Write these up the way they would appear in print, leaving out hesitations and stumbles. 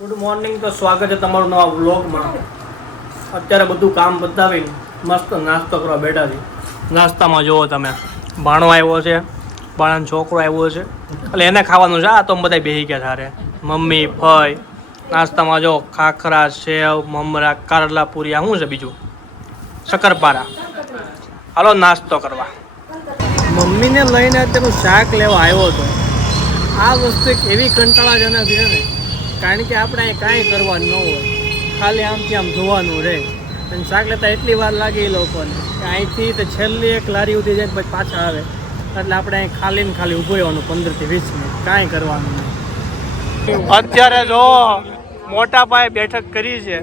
Good morning, તો સ્વાગત છે તમારું નવા વ્લોગમાં. અત્યારે બધું કામ બતાવીને મસ્ત નાસ્તો કરવા બેઠા છે. નાસ્તામાં જુઓ તમે, ભાણો આવ્યો છે, ભાણાનો છોકરો આવ્યો છે, એટલે એને ખાવાનું છે. આ તો બધા બેસી ગયા સારે, મમ્મી ફઈ. નાસ્તામાં જો ખાખરા, સેવ, મમરા, કારેલા પૂરી, આ શું છે બીજું, શક્કરપારા. હાલો નાસ્તો કરવા. મમ્મીને લઈને તેનું શાક લેવા આવ્યો હતો. આ વસ્તુ એક એવી કંટાળાજનક છે ને, કારણ કે આપણે અહીં કાંઈ કરવાનું ન હોય, ખાલી આમથી આમ જોવાનું રહે. અને શાક લેતા એટલી વાર લાગે એ લોકોને કે અહીંથી તો છેલ્લી એક લારી ઉધી જાય પછી પાછા આવે, એટલે આપણે અહીં ખાલી ને ખાલી ઊભું રહેવાનું 15 થી 20 મિનિટ, કાંઈ કરવાનું નહીં. અત્યારે જો મોટા પાયે બેઠક કરી છે.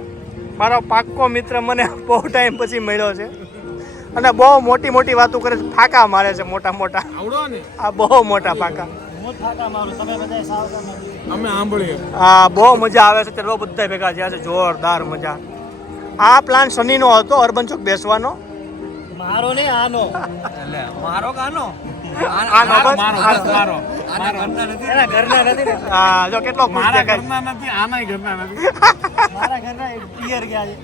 મારો પાક્કો મિત્ર મને બહુ ટાઈમ પછી મળ્યો છે અને બહુ મોટી મોટી વાતો કરે છે, ફાંકા મારે છે મોટા મોટા. આ બહુ મોટા ફાંકા. હા, બહુ મજા આવે છે. ત્યારે બધા ભેગા થયા છે, જોરદાર મજા. આ પ્લાન શનિનો હતો, અર્બન ચોક બેસવાનો. મારો નહીં, આનો. એટલે મારો કાનો? હા, જો કેટલો મારા ઘરના નથી, આનાય ઘરના નથી. મારા ઘરના પિયર ગયા છે.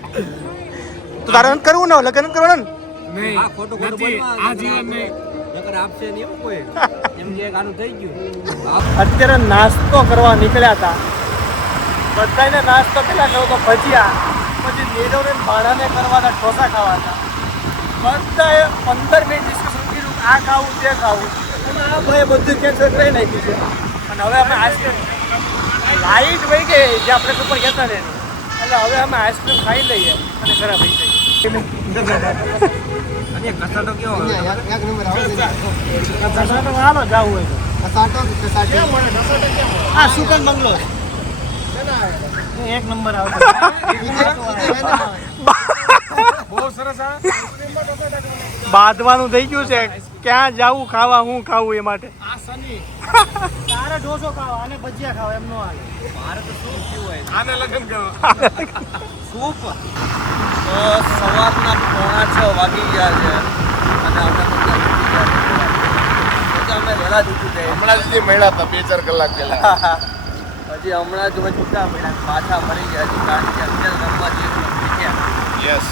તો તારે નથી કરવું ને, લગ્ન કરવાનું ને? નહીં, આ ખોટું નથી, આ જીવન નહીં. આપશે નહીં કોઈ, એમ જે આનું થઈ ગયું. અત્યારે નાસ્તો કરવા નીકળ્યા હતા. બધાને નાસ્તો પેલા કર્યો તો ભજીયા, પછી નીરવને ભાડાને કરવાના ઢોસા ખાવાના. બધાએ 15 મિનિટ ડિસ્કશન કર્યું, આ ખાવું તે ખાવું, અને આ ભાઈ બધું કેન્સલ કરી નાખ્યું છે. અને હવે અમે આઈસ્ક્રીમ, લાઈટ વહી ગઈ જે આપણે ઉપર કહેતા ને, એટલે હવે અમે આઈસ્ક્રીમ ખાઈ લઈએ અને ખરાબ થઈ જઈએ. અને કસાટો કેવો આવે? એક નંબર આવે છે. કસાટો હાલો જાવું હોય તો. કસાટો કેમ મળે? કસાટો કેમ મળે? આ સુકન બંગલો. એક નંબર આવે. બહુ સરસ આ. બાંધવાનું થઈ ગયું છે, ક્યાં જાવું ખાવા, હું ખાવું એ માટે. આ સની તારે ઢોસો ખાવા અને ભજીયા ખાવા એમ નો હાલે. મારે તો સૂપ પીવું હોય, આને લગન કરો. સૂપ. તો સવારના 5:45 વાગી ગયા છે અને અમે અમે વહેલા જ ઉઠી ગયા. હમણાં સુધી મળ્યા હતા 2-4 કલાક પહેલા. હજી હમણાં જ છૂટા મળ્યા, પાછા મળી ગયા છે, કારણ કે અત્યારે રમવા જઈએ. યસ,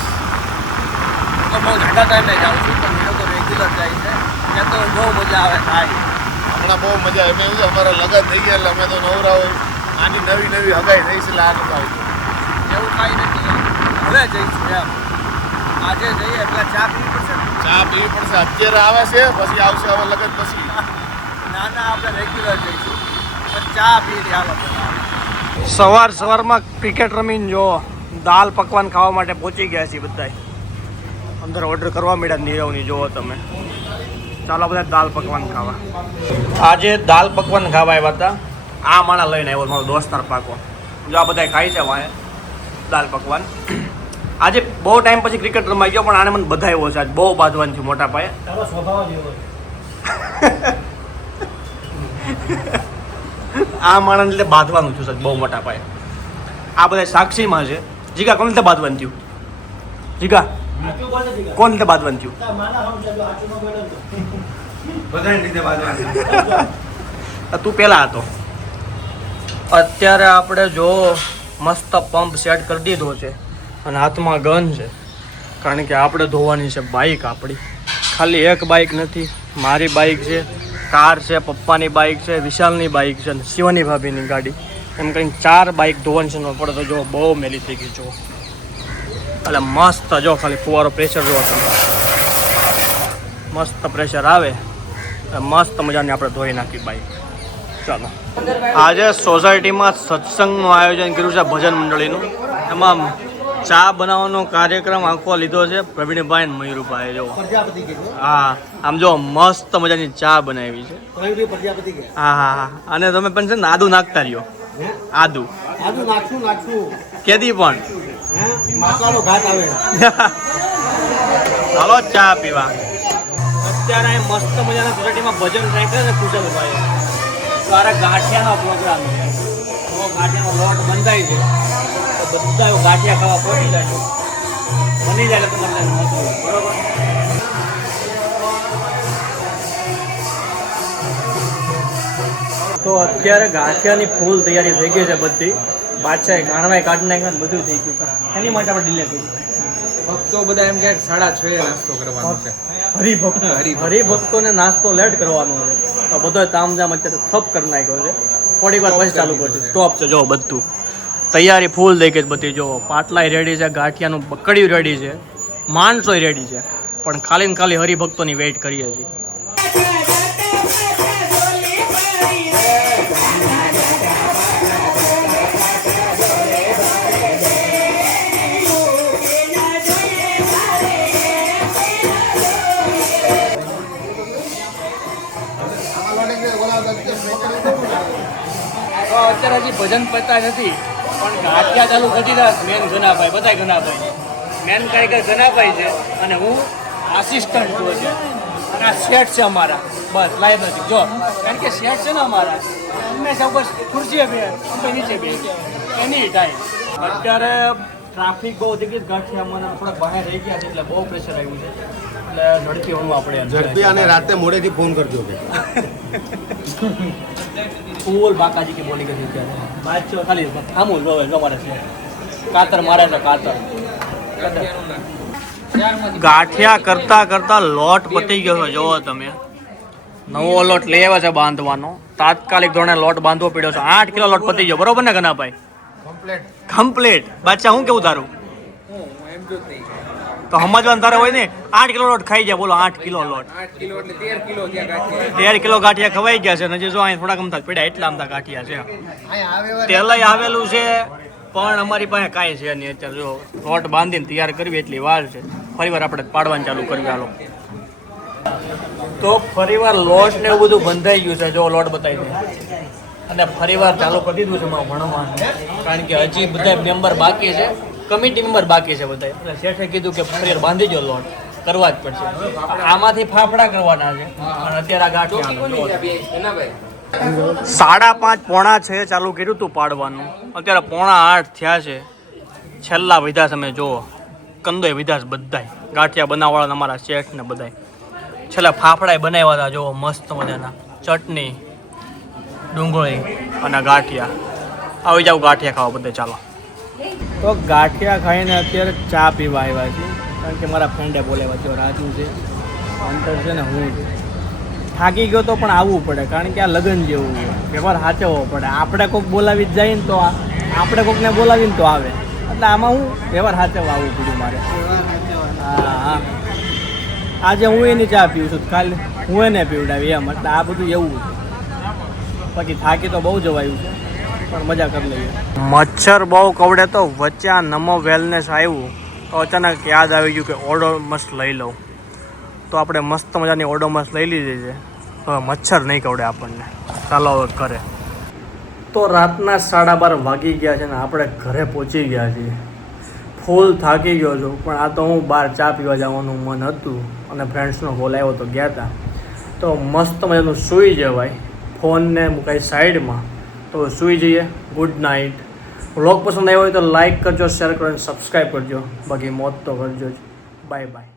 તો બહુ ઘણા ટાઈમે જાઉં છું, પણ એ લોકો રેગ્યુલર જાય છે. ત્યાં તો બહુ મજા આવે થાય. હમણાં બહુ મજા આવે. એવું છે, અમારા લગ્ન થઈ ગયા એટલે અમે તો નવરા હોય. આની નવી નવી હગાઈ થઈ છે એટલે આ નથી આવી. એવું કાંઈ નથી, હવે જઈશું એમ. આજે જઈએ એટલે ચા પીવી પડશે. ચા પીવી પડશે. અત્યારે આવે છે, પછી આવશે હવે લગન પછી. ના ના, આપણે રેગ્યુલર જઈશું, પણ ચા પી હાલો. સવારમાં ક્રિકેટ રમીને જો દાલ પકવાન ખાવા માટે પહોંચી ગયા છીએ બધા. અંદર ઓર્ડર કરવા મળ્યા નીરવની, જુઓ તમે. ચાલો બધા દાલ પકવાન ખાવા. આજે દાલ પકવાન ખાવા આવ્યા હતા. આ માણા લઈને આવ્યો મારો દોસ્તાર પાકો. જો આ બધા ખાય છે વાંહે દાલ પકવાન. આજે બહુ ટાઈમ પછી ક્રિકેટ રમાઈ ગયો, પણ આને મને બધા આવ્યો છે. આજ બહુ બાંધવાનું છે મોટા પાયે. આ માણસ એટલે બાંધવાનું છું સાહેબ, બહુ મોટા પાયે. આ બધા સાક્ષીમાં છે. જીગા કોણ રીતે બાંધવાનું થયું? જીગા કોણ રીતે બાંધવાનું થયું? તું પેલા હતો. અત્યારે આપણે જો મસ્ત પંપ સેટ કરી દીધો છે અને હાથમાં ગન છે, કારણ કે આપણે ધોવાની છે બાઇક આપણી. ખાલી એક બાઇક નથી, મારી બાઇક છે, કાર છે, પપ્પાની બાઇક છે, વિશાલની બાઇક છે અને શિવાની ભાભીની ગાડી. એમ કરીને 4 બાઇક ધોવાની છે. પડે તો જો બહુ મેલી થઈ ગઈ. જો એટલે મસ્ત, જો ખાલી ફુવારો પ્રેશર જોવો તમે, મસ્ત પ્રેશર આવે. મસ્ત મજાની આપણે ધોઈ નાખી બાઇક. ચાલો, આજે સોસાયટીમાં સત્સંગનું આયોજન કર્યું છે ભજન મંડળીનું. એમાં ચા બનાવવાનો કાર્યક્રમ આખો લીધો છે પ્રવીણભાઈ અને મયુરભાઈ. જો હા, આમ જો મસ્ત મજાની ચા બનાવી છે. હા હા હા, અને તમે પણ છે ને આદુ નાખતા રહ્યો. આદુ નાખશું કેદી પણ ચાલો ચા પીવા. અત્યારે મસ્ત મજાના સોસાયટીમાં ભજન રાખે છે કુશલભાઈ. તારા ગાંઠિયાનો પ્રોગ્રામ છે. ગાંઠિયાનો લોટ બંધાય છે, તો બધા ગાંઠિયા ખાવા પહોંચી જાય. બની જાય તો તમને બરોબર. તો અત્યારે ગાંઠિયાની ફૂલ તૈયારી થઈ ગઈ છે બધી. બાદશાહ ઘાણવાય કાઢી નાખ્યા બધું થઈ ગયું. એની માટે આપણે ડિલે કરી. ભક્તો બધા એમ કે 6:30 નાસ્તો કરવાનો છે. હરિભક્તોને નાસ્તો લેટ કરવાનો છે. તો બધો તામઝામ અત્યારે થપ કરી નાખ્યો છે. થોડીક વાર પછી ચાલુ કરશે. સ્ટોપ છે જો બધું તૈયારી ફૂલ થઈ ગઈ બધી. જો પાટલાય રેડી છે, ગાંઠિયાનું બકડિયું રેડી છે, માણસોય રેડી છે, પણ ખાલી ને ખાલી હરિભક્તોની વેઇટ કરીએ છીએ. અત્યારે હજી ભજન પતા નથી, પણ ગાંઠિયા ચાલુ કરી દીધા. મેન ઘનાભાઈ, બધાય ઘનાભાઈ, મેન કારીગર ઘનાભાઈ છે અને હું આસિસ્ટન્ટ છું છે. અને આ શેઠ છે અમારા, બસ લાઈવ નથી જો, કારણ કે શેઠ છે ને અમારા હંમેશા બસ ખુરશીએ બે અમે નીચે બે એની ટાઈમ. અત્યારે ટ્રાફિક બહુ થઈ ગઈ, ગાંઠિયા મને થોડાક બહાર રહી ગયા છે એટલે બહુ પ્રેશર આવ્યું છે, એટલે ઝડપી હોવું આપણે ઝડપી. અને રાતે મોડેથી ફોન કરજો કે ફૂલ બાકાજી કે બોલી ગઈ ત્યારે બાદશાહ ખાલી થામું જોવે અમારે છે કાતર મારે છે કાતર. ગાંઠિયા કરતા કરતા લોટ પતી ગયો છે. જોવો તમે નવો લોટ લઈ આવ્યા છે બાંધવાનો. તાત્કાલિક ધોરણે લોટ બાંધવો પડ્યો છે. 8 કિલો લોટ પતી ગયો, બરોબર ને ઘનાભાઈ? કમ્પ્લીટ. બાદશાહ શું કેવું તારું? તો સમજવાનું તારે હોય ને, 8 કિલો લોટ ખાઈ જાય. બોલો 8 કિલો લોટ, 13 કિલો ગાંઠિયા ખવાઈ ગયા છે. હજી જો અહીં થોડાક અમથા પડ્યા, એટલા અમથા ગાંઠિયા છે. તેલય આવેલું છે, પણ અમારી પાસે કાંઈ છે નહીં. અત્યારે જો લોટ બાંધીને તૈયાર કરવી એટલી વાર છે. ફરીવાર આપણે પાડવાનું ચાલુ કરવી. હાલો તો ફરીવાર લોટ ને એવું બધું બંધાઈ ગયું છે. જો લોટ બતાવી દે અને ફરીવાર ચાલુ કરી દીધું છે ભણવાનું, કારણ કે હજી બધા મેમ્બર બાકી છે, કમિટી મેમ્બર બાકી છે બધા. એટલે શેઠે કીધું કે ફરીવાર બાંધી જો લોટ, કરવા જ પડશે. આમાંથી ફાફડા કરવાના છે અને અત્યારે આ ગાંઠિયા 5:30 પોણા 6 ચાલુ કર્યું હતું પાડવાનું. અત્યારે 7:45 થયા છે. છેલ્લા વિધાસ અમે જુઓ, કંદોય વિધાસ બધાય ગાંઠિયા બનાવવાળા અમારા શેઠ ને બધાય છેલ્લા ફાફડા બનાવ્યા હતા. જુઓ મસ્ત મજાના, ચટણી, ડુંગળી અને ગાંઠિયા. આવી જાવ ગાંઠિયા ખાવા બધે. ચાલો તો ગાંઠિયા ખાઈને અત્યારે ચા પીવા આવ્યા છીએ, કારણ કે મારા ફ્રેન્ડે બોલાવ્યા છે. રાજુ છે, અંતર છે ને હું છું. થાકી ગયો તો પણ આવવું પડે, કારણ કે આ લગ્ન જેવું છે, વ્યવહાર સાચવવો પડે. આપણે કોઈક બોલાવી જ જાય ને તો આપણે કોઈકને બોલાવીને તો આવે, એટલે આમાં હું વ્યવહાર સાચવવા આવવું પડ્યું મારે. હા, આજે હું એની ચા પીવું છું, કાલે હું એને પીવડાવી એમ. એટલે આ બધું એવું છે. બાકી થાકી તો બહુ જવાયું છે, પણ મજા કરી લઈએ. મચ્છર બહુ કવડે તો વચ્ચે આ નમો વેલનેસ આવ્યું તો અચાનક યાદ આવી ગયું કે ઓડોમસ લઈ લઉં. તો આપણે મસ્ત મજાની ઓડોમસ લઈ લીધી છે. હવે મચ્છર નહીં કવડે આપણને. ચાલો હવે ઘરે. તો રાતના 12:30 વાગી ગયા છે ને આપણે ઘરે પહોંચી ગયા છીએ. ફૂલ થાકી ગયો છું, પણ આ તો હું બહાર ચા પીવા જવાનું મન હતું અને ફ્રેન્ડ્સનો કોલ આવ્યો તો ગયા હતા. તો મસ્ત મજાનું સૂઈ જવાય, ફોનને મુકાઈ સાઈડમાં, તો સૂઈ જઈએ. Good night. વ્લોગ પસંદ આવ્યો હોય તો લાઈક કરજો, શેર કરજો અને સબસ્ક્રાઈબ કરજો. બાકી મોત તો કરજો જ. Bye bye.